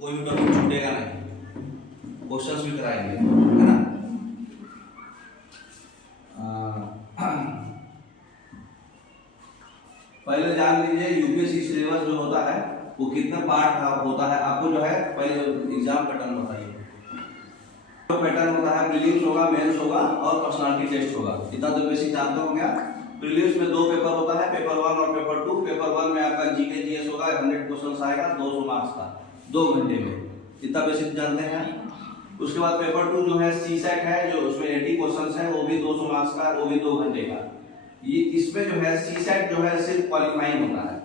कोई भी टॉपिक छूटेगा नहीं, क्वेश्चंस भी कराएंगे, है ना। पहले जान लीजिए यूपीएससी सिलेबस जो होता है वो कितना पार्ट होता है। आपको जो है पहले एग्जाम पैटर्न बताइए। तो पैटर्न होता है प्रीलिम्स होगा, मेंस होगा और पर्सनालिटी टेस्ट होगा। इतना तो बेसिक जानते हो गया। प्रीलिम्स में 2 पेपर होता है, पेपर 1 और पेपर 2। पेपर 1 में आपका जीके जीएस होगा, 100 क्वेश्चंस आएगा 200 मार्क्स का 2 घंटे में। इतना बेसिक जानते हैं। उसके बाद पेपर 2 जो है सीसेट है, जो उसमें 80 क्वेश्चंस है, वो भी 200 मार्क्स का, वो भी 2 घंटे का। ये इसमें जो है सीसेट जो है सिर्फ क्वालिफाइंग होता है।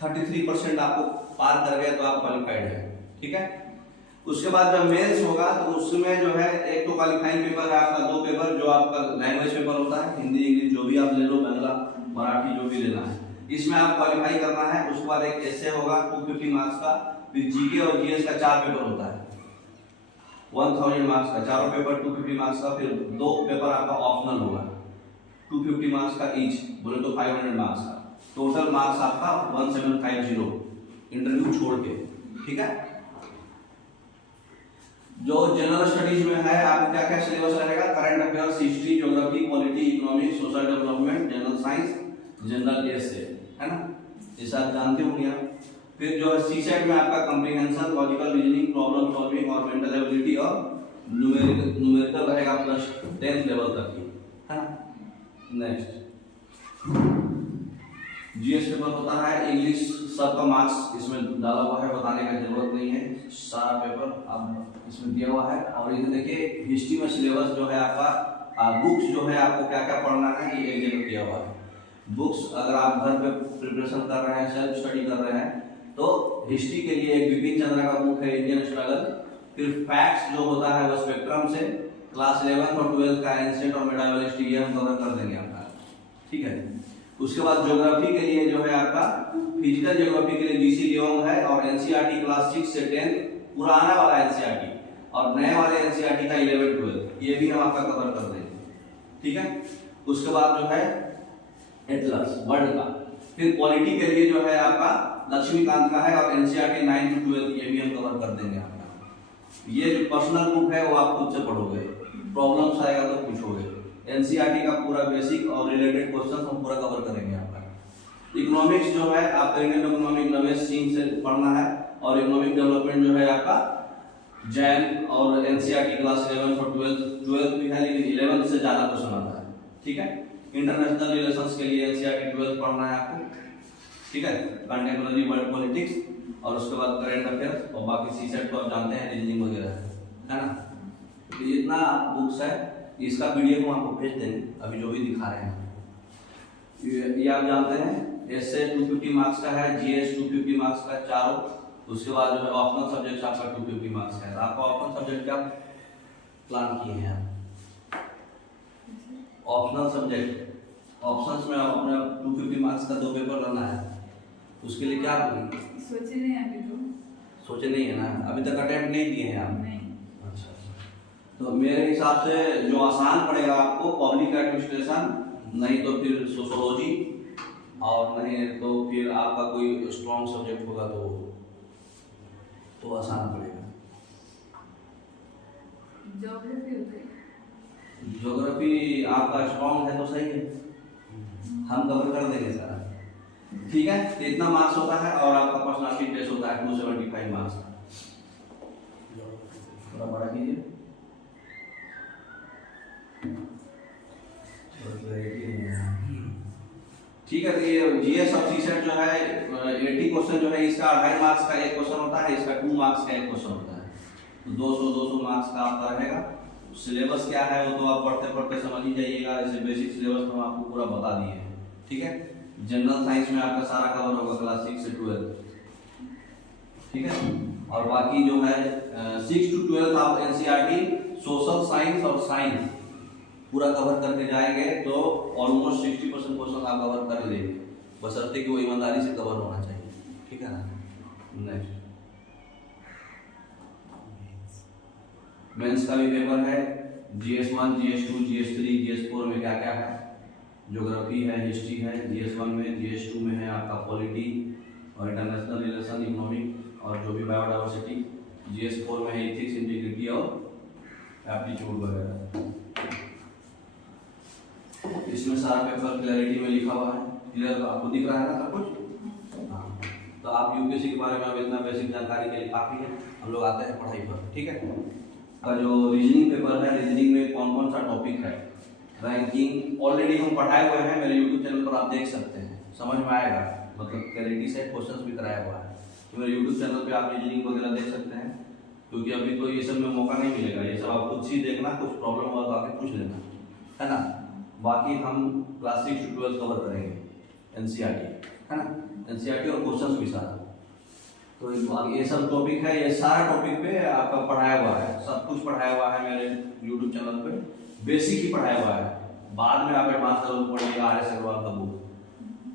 33% आपको पार कर गए तो आप क्वालिफाइड है, ठीक है। उसके बाद जब मेंस होगा तो उसमें जो है एक तो क्वालिफाइंग पेपर है आपका, 2 पेपर जो आपका लैंग्वेज पेपर होता है, हिंदी इंग्लिश जो भी आप ले लो, बांग्ला मराठी जो भी लेना है, इसमें आप क्वालिफाई करना है। उसके बाद एक एसे होगा 250 मार्क्स का, फिर जीके और जीएस का 4 पेपर होता है 1000 मार्क्स का, चारों पेपर 250 मार्क्स का। फिर 2 पेपर आपका ऑप्शनल होगा 250 मार्क्स का ईच, बोले तो 500 मार्क्स का। टोटल मार्क्स आपका 1750 इंटरव्यू छोड़ के, ठीक है। जो जनरल स्टडीज में है आपको क्या क्या सिलेबस रहेगा, current affairs, history, geography, polity, economics, social development, general science, general essay, है ना, ये सब जानते होंगे आप। फिर जो है सीसेट में आपका comprehension, logical reasoning, problem solving और मेंटल एबिलिटी और न्यूमेरिकल रहेगा प्लस 10th लेवल तक की, है ना। नेक्स्ट जीएस पेपर होता है, इंग्लिश सबका मार्क्स इसमें डाला हुआ है, बताने का जरूरत नहीं है, सारा पेपर अब इसमें दिया हुआ है। और ये देखिए हिस्ट्री में सिलेबस जो है आपका, बुक्स जो है आपको क्या क्या पढ़ना है ये एक जगह दिया हुआ है। बुक्स अगर आप घर पे प्रिपरेशन कर रहे हैं, सेल्फ स्टडी कर रहे हैं, तो हिस्ट्री के लिए एक बिपिन चंद्रा का बुक है इंडियन स्ट्रगल। फिर फैक्ट्स जो होता है वो स्पेक्ट्रम से, क्लास 11 और 12 का एंशिएंट और मेडाइवल हिस्ट्री ये हम कवर कर देंगे आपका, ठीक है। उसके बाद ज्योग्राफी के लिए जो है आपका फिजिकल ज्योग्राफी के लिए जीसी लियोंग है, और एनसीईआरटी क्लास 6 से 10 पुराना वाला एनसीईआरटी और नए वाले एनसीईआरटी का 11 12 ये भी हम आपका कवर कर देंगे, ठीक है। उसके बाद जो है एटलस वर्ल्ड का। फिर पॉलिटी के लिए जो है आपका लक्ष्मीकांत का है, और एनसीईआरटी 9 to 12 ये भी हम कवर कर देंगे आपका। ये जो पर्सनल बुक है वो आप खुद से पढ़ोगे, प्रॉब्लम्स आएगा तो पूछोगे। एनसीईआरटी का पूरा बेसिक और रिलेटेड क्वेश्चन हम पूरा कवर करेंगे आपका। इकोनॉमिक्स जो है आप करेंगे तो इकोनॉमिक नवेश सिंह से पढ़ना है, और इकोनॉमिक डेवलपमेंट जो है आपका जैन और एनसीईआरटी क्लास 11 और 12 भी है, लेकिन 11 से ज्यादा क्वेश्चन आता है, ठीक है। इंटरनेशनल रिलेशंस के लिए एनसीईआरटी 12 पढ़ना है आपको, ठीक है। कंटेम्पररी वर्ल्ड पॉलिटिक्स, और उसके बाद करंट अफेयर्स, और बाकी सीसेट को आप जानते हैं रीजनिंग वगैरह, है ना। तो इतना बुक्स है, इसका पीडीएफ हम आपको भेज देंगे अभी जो भी दिखा रहे हैं। ये आप जानते हैं एसए 250 मार्क्स का है, जीएस 250 मार्क्स का चारों। उसके बाद जो है ऑप्शनल सब्जेक्ट आपका 250 मार्क्स का है। आपका ऑप्शनल सब्जेक्ट क्या प्लान किए हैं? ऑप्शनल सब्जेक्ट, ऑप्शंस में आप अपने 250 मार्क्स का 2 पेपर लेना है, उसके लिए क्या सोचे नहीं अभी तो, सोचे नहीं है ना, अभी तक अटेम्प्ट नहीं किए हैं आप? नहीं। तो मेरे हिसाब से जो आसान पड़ेगा आपको पब्लिक एडमिनिस्ट्रेशन, नहीं तो फिर सोशियोलॉजी, और नहीं तो फिर आपका कोई स्ट्रॉन्ग सब्जेक्ट होगा तो आसान पड़ेगा। ज्योग्राफी आपका स्ट्रॉन्ग है तो सही है, हम कवर कर देंगे सारा, ठीक है। तो इतना मार्क्स होता है, और आपका पर्सनालिटी टेस्ट होता है 275 मार्क्स का। थोड़ा बड़ा कीजिए, ठीक है। तो ये जीएस और सीसेट जो है 80 क्वेश्चन जो है, इसका 2.5 मार्क्स का एक क्वेश्चन होता है, इसका 2 मार्क्स का एक क्वेश्चन होता है, तो 200 मार्क्स का आपका रहेगा। सिलेबस क्या है वो तो आप पढ़ते पढ़ते समझ ही जाइएगा, जैसे बेसिक सिलेबस तो हम आपको पूरा बता दिए हैं, ठीक है। जनरल साइंस में आपका सारा कवर होगा क्लास 6 से 12, ठीक है। और बाकी जो है 6 to 12 आप एनसीईआरटी, सोशल साइंस और साइंस पूरा कवर करके जाएंगे तो ऑलमोस्ट 60% क्वेश्चन आप कवर कर लेंगे, बशर्ते कि वो ईमानदारी से कवर होना चाहिए, ठीक है ना। नेक्स्ट मेंस का भी पेपर है, GS1, GS2, GS3, GS4 में क्या क्या है, ज्योग्राफी है, हिस्ट्री है, GS1 में, GS2 में है आपका पॉलिटी और इंटरनेशनल रिलेशन, इकोनॉमिक और जो भी बायोडाइवर्सिटी, GS4 में है इथिक्स, इंटीग्रिटी और एप्टीट्यूड वगैरह। इसमें सारा पेपर क्लैरिटी में लिखा हुआ है। क्लियर आपको दिख रहा है ना सब कुछ? हाँ, तो आप यूपीएससी के बारे में अब इतना बेसिक जानकारी के लिए काफ़ी है। हम लोग आते हैं पढ़ाई पर, ठीक है। का जो रीजनिंग पेपर है, रीजनिंग में कौन कौन सा टॉपिक है, रैंकिंग ऑलरेडी हम पढ़ाए हुए हैं, मेरे यूट्यूब चैनल पर आप देख सकते हैं, समझ में आएगा, मतलब क्लैरिटी से क्वेश्चंस भी कराया हुआ है। तो मेरे यूट्यूब चैनल पे आप रीजनिंग वगैरह देख सकते हैं, क्योंकि अभी तो ये सब में मौका नहीं मिलेगा, ये सब आप खुद ही देखना, कुछ प्रॉब्लम हुआ तो आके पूछ लेना, है ना। बाकी हम क्लास 6 to 12 कवर करेंगे, एनसीईआरटी, है ना, एनसीईआरटी और क्वेश्चंस भी सारा। तो ये सब टॉपिक है, ये सारा टॉपिक पे आपका पढ़ाया हुआ है, सब कुछ पढ़ाया हुआ है मेरे यूट्यूब चैनल पे, बेसिक ही पढ़ाया हुआ है। बाद में आप एडवांस लेवल पढ़िएगा RS अग्रवाल का बुक,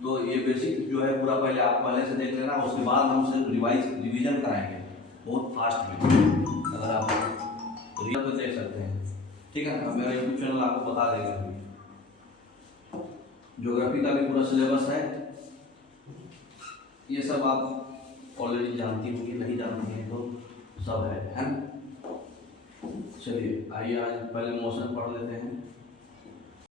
तो ये बेसिक जो है पूरा पहले आप पहले से देख लेना, उसके बाद हम उसे रिवीजन कराएंगे बहुत फास्ट में। अगर आप रियल तो देख सकते हैं, ठीक है ना। मेरा यूट्यूब चैनल आपको बता देगा। ज्योग्राफी का भी पूरा सिलेबस है, ये सब आप ऑलरेडी जानती होंगी, नहीं जानती हैं तो सब है ना। चलिए आइए आज पहले मोशन पढ़ लेते हैं।